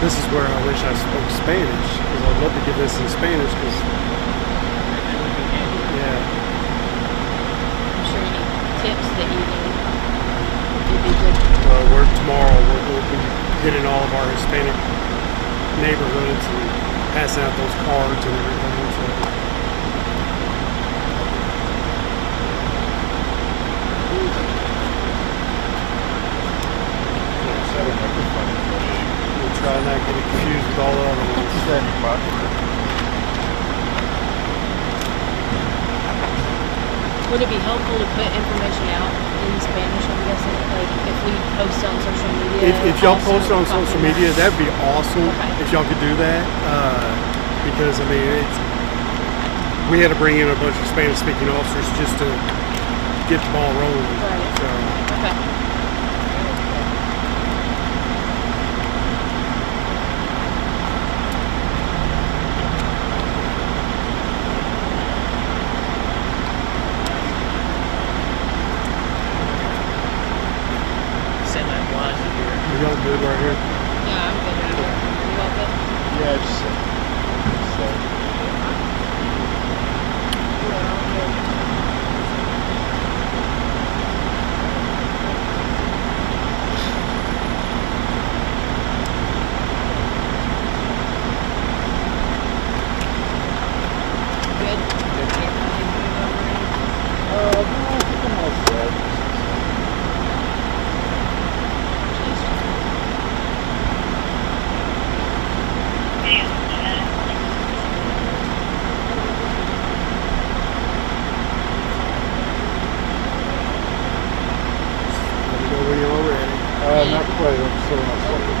This is where I wish I spoke Spanish, because I'd love to give this in Spanish, because, yeah. I'm sure any tips that you need would be good. Tomorrow we'll be hitting all of our Hispanic neighborhoods and passing out those cards and everything. So. We'll try not to get confused with all the other ones. Would it be helpful to put information out in Spanish, I'm guessing, like if we post on social media? If y'all post it on social media, that'd be awesome. Okay. If y'all could do that, because I mean, we had to bring in a bunch of Spanish-speaking officers just to get the ball rolling. Right. So. Okay. Are y'all good right here? Yeah, I'm good right here. You all good? Yeah, just Good? Let me know when y'all ready. not quite. I'm still not second.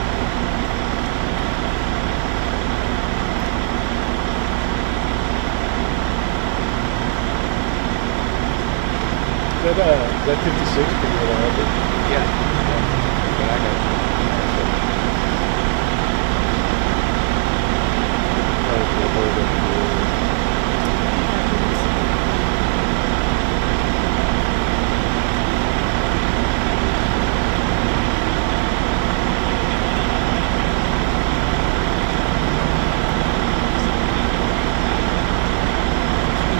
Is that 56 pretty reliable? Yeah. Yeah, I got you.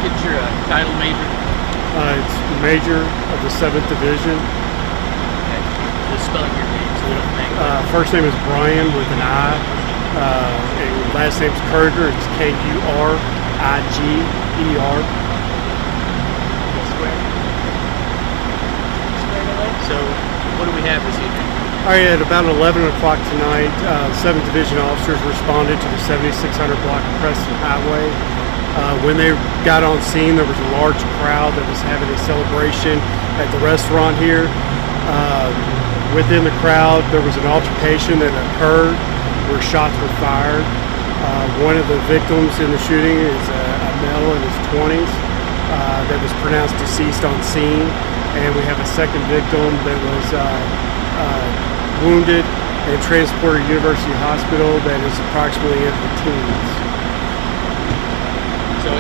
Get your title, Major. It's Major of the 7th Division. Okay. Just spelling your name so we don't think. First name is Brian with an I. And last name's Kurger. It's Kurigger. Square. So, what do we have this evening? All right, at about 11 o'clock tonight, 7th Division officers responded to the 7600 block of Preston Highway. When they got on scene, there was a large crowd that was having a celebration at the restaurant here. Within the crowd, there was an altercation that occurred where shots were fired. One of the victims in the shooting is a male in his 20s that was pronounced deceased on scene. And we have a second victim that was wounded and transported to University Hospital that is approximately in the teens. So,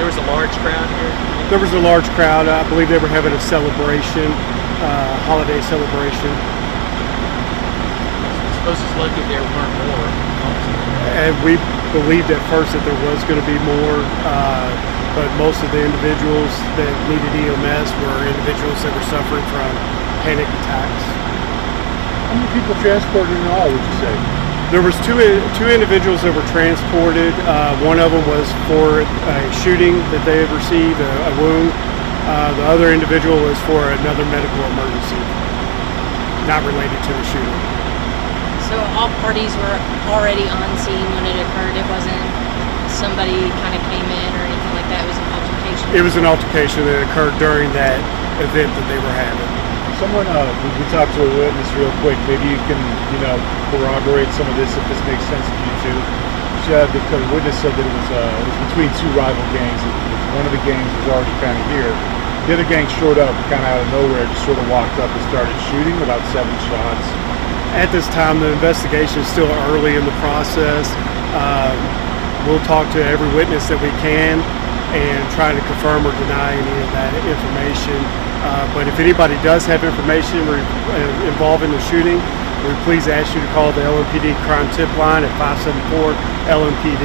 there was a large crowd here. There was a large crowd. I believe they were having a celebration, holiday celebration. I suppose it's lucky there weren't more. And we believed at first that there was going to be more, but most of the individuals that needed EMS were individuals that were suffering from panic attacks. How many people transported in all, would you say? There was two individuals that were transported. One of them was for a shooting that they had received, a wound. The other individual was for another medical emergency, not related to the shooting. So all parties were already on scene when it occurred. It wasn't somebody kind of came in or anything like that. It was an altercation. It was an altercation that occurred during that event that they were having. Someone, we talked to a witness real quick. Maybe you can, corroborate some of this if this makes sense to you too. The witness said that it was between two rival gangs. One of the gangs was already kind of here. The other gang showed up kind of out of nowhere, just sort of walked up and started shooting about 7 shots. At this time, the investigation is still early in the process. We'll talk to every witness that we can and try to confirm or deny any of that information. But if anybody does have information involving the shooting, We please ask you to call the LMPD crime tip line at 574 LMPD.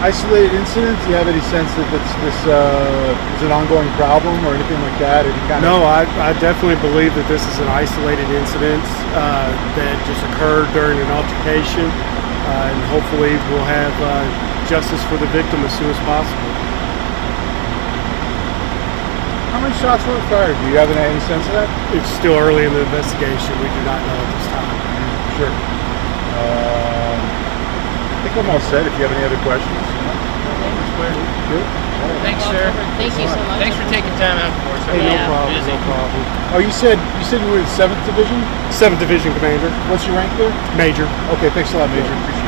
Isolated incidents? Do you have any sense that this is an ongoing problem or anything like that? Any kind No, I definitely believe that this is an isolated incident that just occurred during an altercation, and hopefully we'll have justice for the victim as soon as possible. How many shots were fired? Do you have any sense of that? It's still early in the investigation. We do not know at this time. Sure. I think I'm all set. If you have any other questions. Good. Thanks, sir. Thank you so much. Thanks for taking time out for us. Hey, Yeah. no problem. Busy. No problem. Oh, you said you were in 7th Division? 7th Division Commander, What's your rank there? Major. Okay, thanks a lot, Major. Appreciate it.